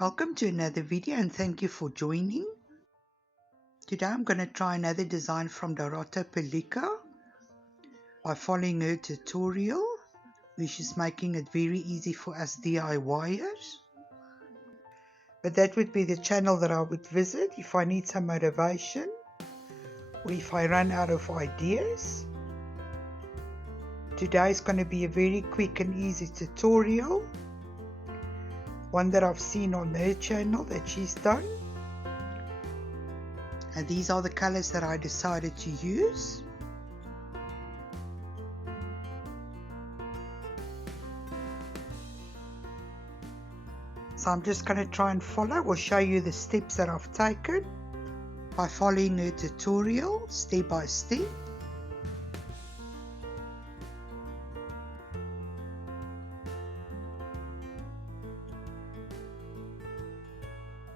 Welcome to another video and thank you for joining. Today I'm going to try another design from Dorota Pellica by following her tutorial where she's making it very easy for us DIYers. But that would be the channel that I would visit if I need some motivation or if I run out of ideas. Today is going to be a very quick and easy tutorial, one that I've seen on her channel that she's done. And these are the colors that I decided to use. So I'm just going to try and follow or show you the steps that I've taken by following her tutorial step by step.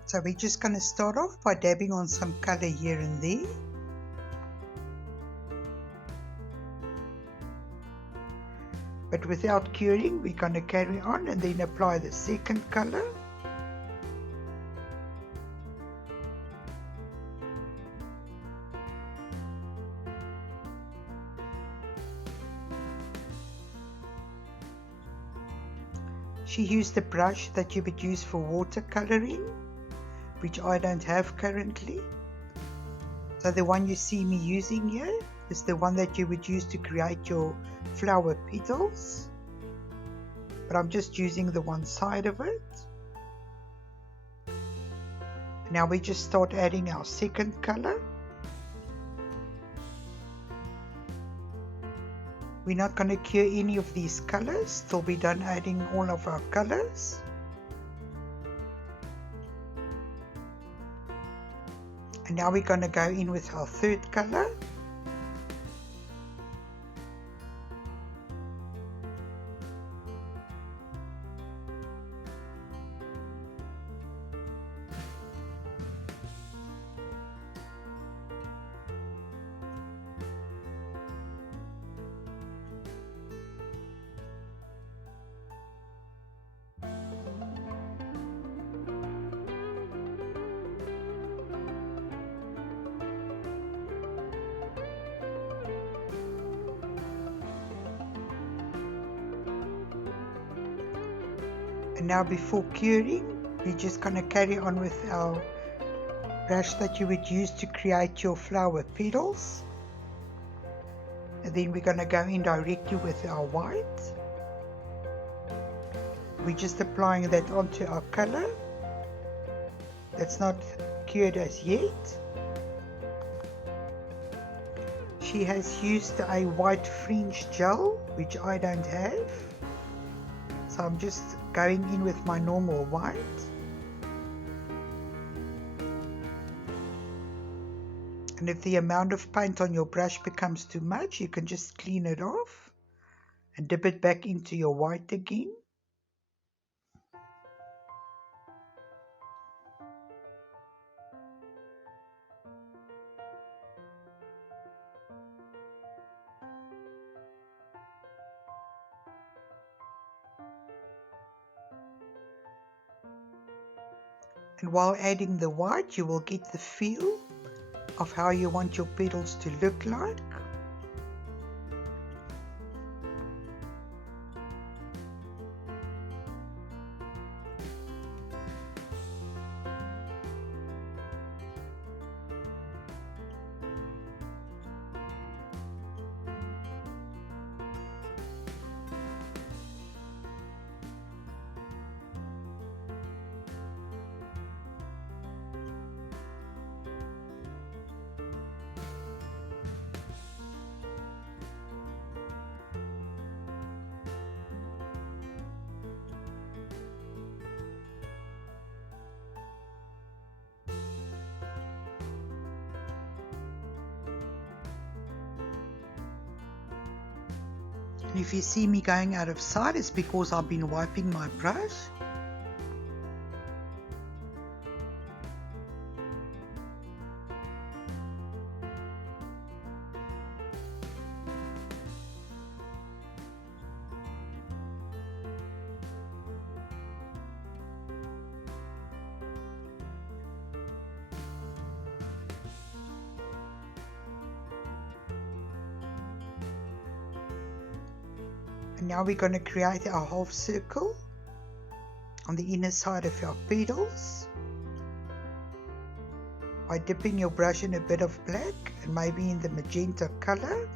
So we're just going to start off by dabbing on some color here and there. But without curing, we're going to carry on and then apply the second color. She used the brush that you would use for watercoloring, which I don't have currently. So the one you see me using here is the one that you would use to create your flower petals. But I'm just using the one side of it. Now we just start adding our second color. We're not going to cure any of these colors till we're done adding all of our colors. And now we're going to go in with our third color. And now before curing, we're just going to carry on with our brush that you would use to create your flower petals. And then we're going to go in directly with our white. We're just applying that onto our color. That's not cured as yet. She has used a white fringe gel, which I don't have. So I'm just going in with my normal white. And if the amount of paint on your brush becomes too much, you can just clean it off and dip it back into your white again. And while adding the white, you will get the feel of how you want your petals to look like. And if you see me going out of sight, it's because I've been wiping my brush. And now we're going to create a half circle on the inner side of our petals by dipping your brush in a bit of black and maybe in the magenta color.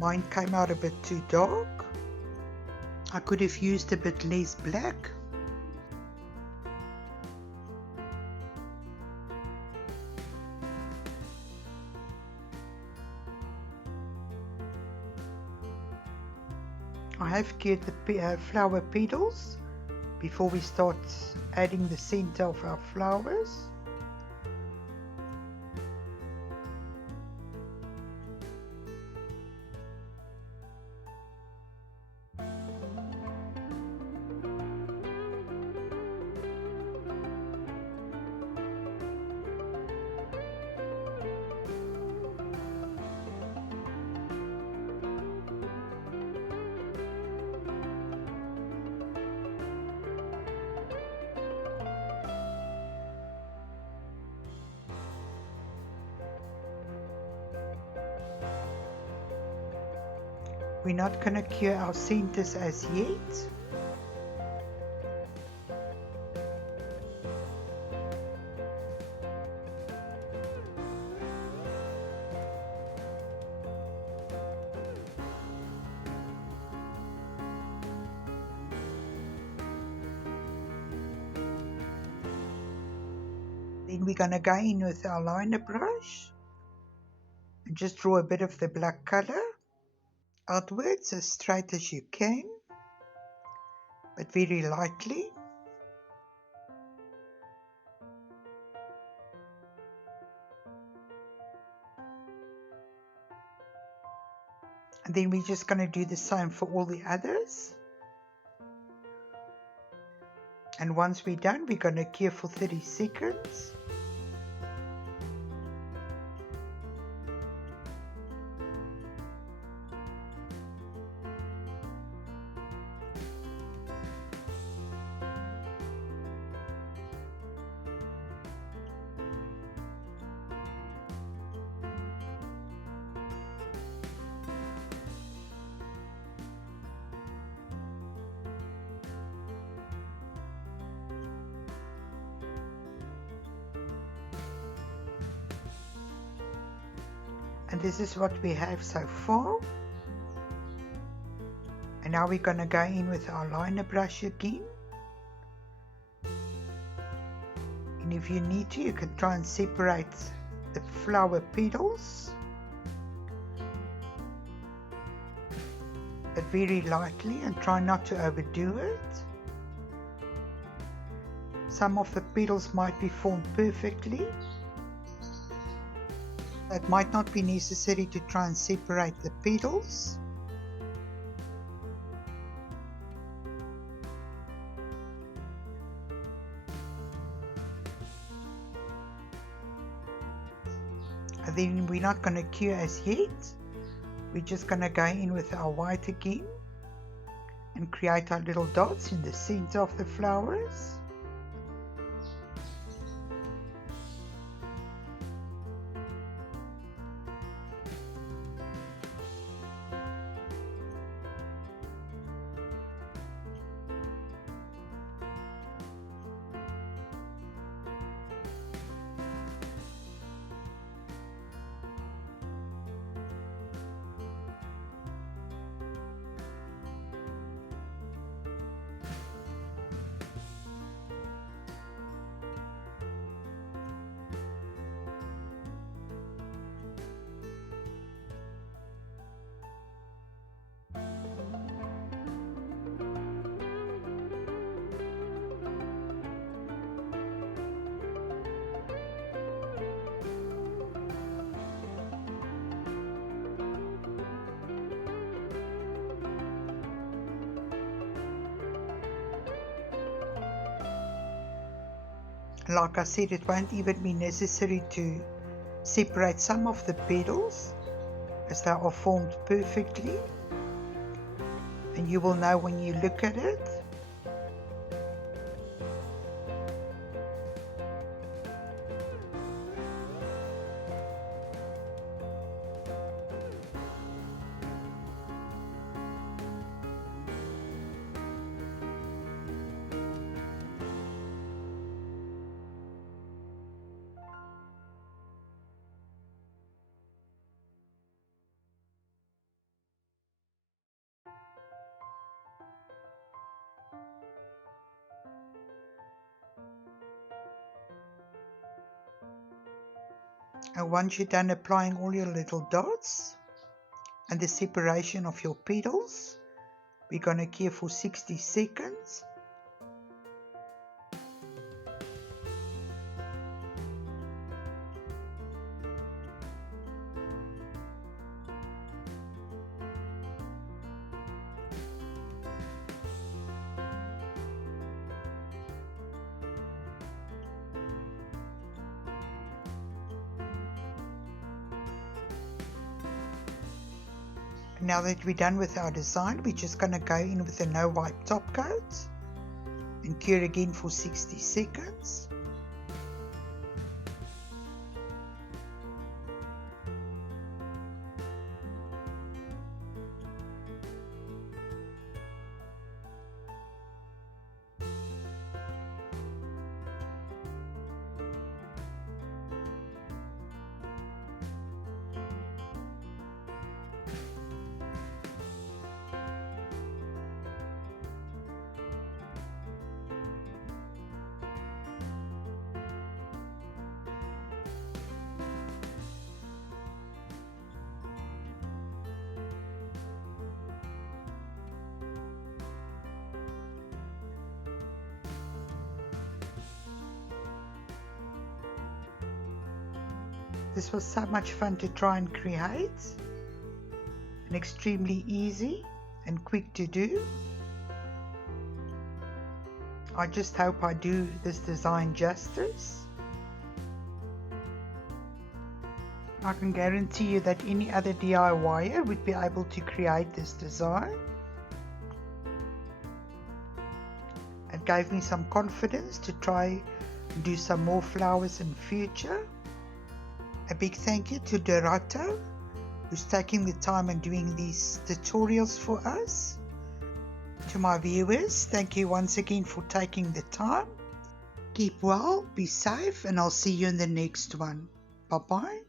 Mine came out a bit too dark. I could have used a bit less black. I have cured the flower petals before we start adding the center of our flowers. We're not going to cure our centers as yet. Then we're going to go in with our liner brush and just draw a bit of the black color outwards as straight as you can, but very lightly. And then we're just going to do the same for all the others. And once we're done, we're going to cure for 30 seconds. And this is what we have so far. And now we're going to go in with our liner brush again. And if you need to, you can try and separate the flower petals, but very lightly, and try not to overdo it. Some of the petals might be formed perfectly. It might not be necessary to try and separate the petals. And then we're not going to cure as yet. We're just going to go in with our white again and create our little dots in the center of the flowers. Like I said, it won't even be necessary to separate some of the petals, as they are formed perfectly, and you will know when you look at it. And once you're done applying all your little dots and the separation of your petals, we're going to cure for 60 seconds. Now that we're done with our design, we're just going to go in with a no wipe top coat and cure again for 60 seconds. This was so much fun to try and create, and extremely easy and quick to do. I just hope I do this design justice. I can guarantee you that any other DIYer would be able to create this design. It gave me some confidence to try and do some more flowers in future. A big thank you to Nakarada, who's taking the time and doing these tutorials for us. To my viewers, thank you once again for taking the time. Keep well, be safe, and I'll see you in the next one. Bye bye.